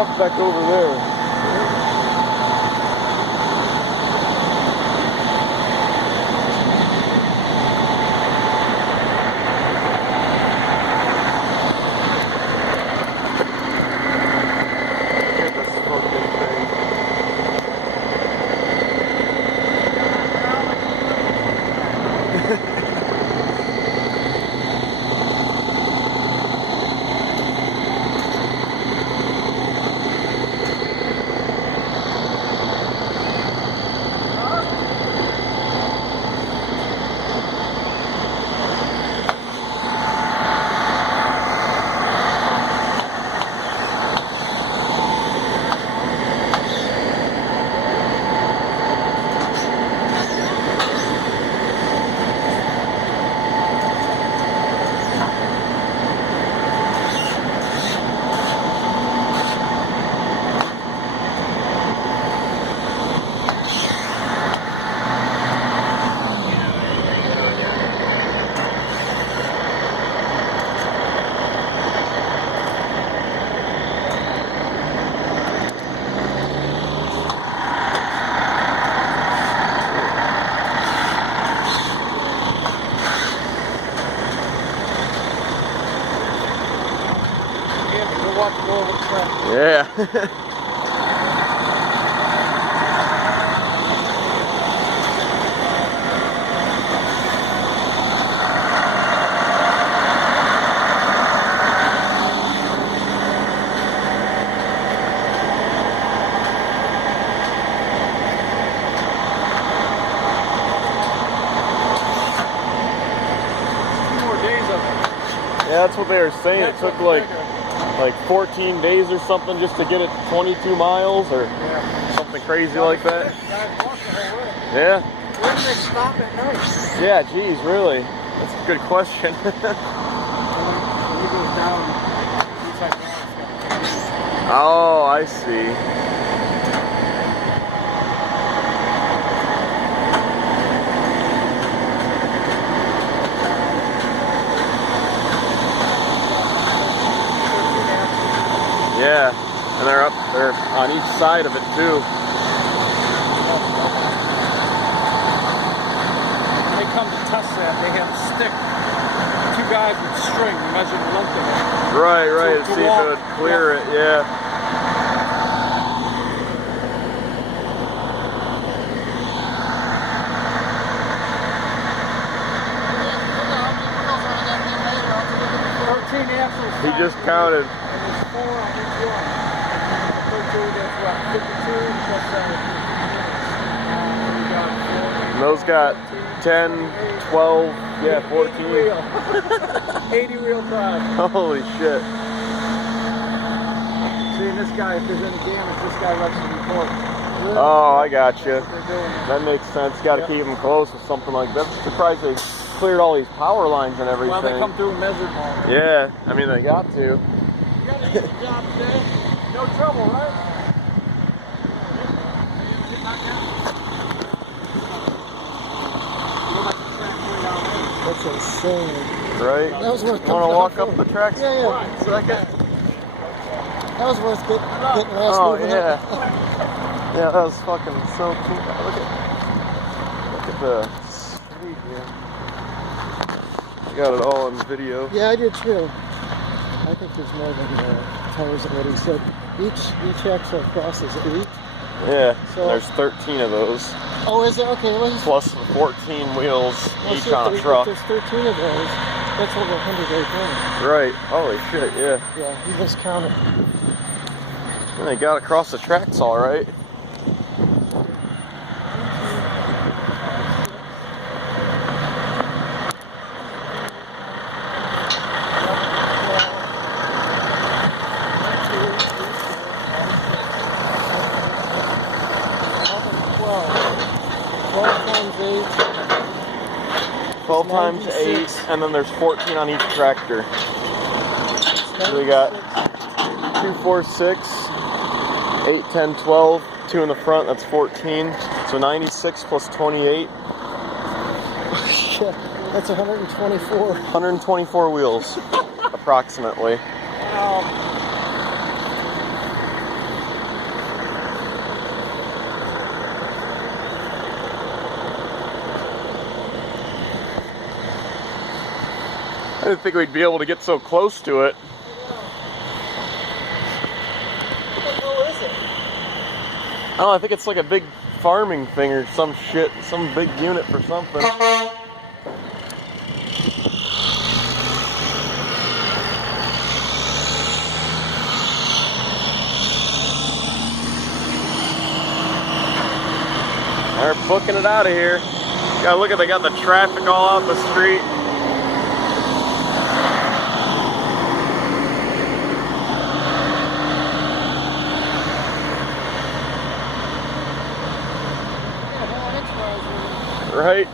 walk back over there. Yeah. Yeah, that's what they were saying. It took like 14 days or something just to get it 22 miles or something crazy like that. Yeah. Where do they stop at night? Yeah, geez, really? That's a good question. Oh, I see. Yeah, and they're on each side of it too. They come to test that, they have a stick. Two guys with string measure the length of it. Right, to see if it would clear it, yeah. He just counted. And those got 10, 12, yeah, 14. 80 wheel drive. Holy shit. See, this guy, if there's any damage, this guy lets the report. Oh, I gotcha. That makes sense. Got to keep them close with something like that. I'm surprised they cleared all these power lines and everything. Well, they come through and measured them. Yeah, I mean, they got to. You got an easy job today. No trouble, right? That's insane. Right? That was worth You want to walk up the tracks? Yeah. Second? That was worth getting last Oh, moving yeah. up. Yeah, that was fucking so cool. Look at the street here. I got it all on video. Yeah, I did too. I think there's more than tires than what he said. Each axle crosses 8. Yeah, so there's 13 of those. Oh, is it? Okay. Plus the 14 wheels each on a truck. There's 13 of those. That's over 100 right there. Right. Holy shit, yeah. Yeah, he just counted. And they got across the tracks all right. Times 8. 12 times 8, and then there's 14 on each tractor. So we got 2, 4, 6, 8, 10, 12, 2 in the front, that's 14. So 96 plus 28. Shit, that's 124. 124 wheels, approximately. Wow. I didn't think we'd be able to get so close to it. What the hell is it? I don't know, I think it's like a big farming thing or some shit, some big unit for something. They're booking it out of here. Gotta look at, they got the traffic all out the street. Right?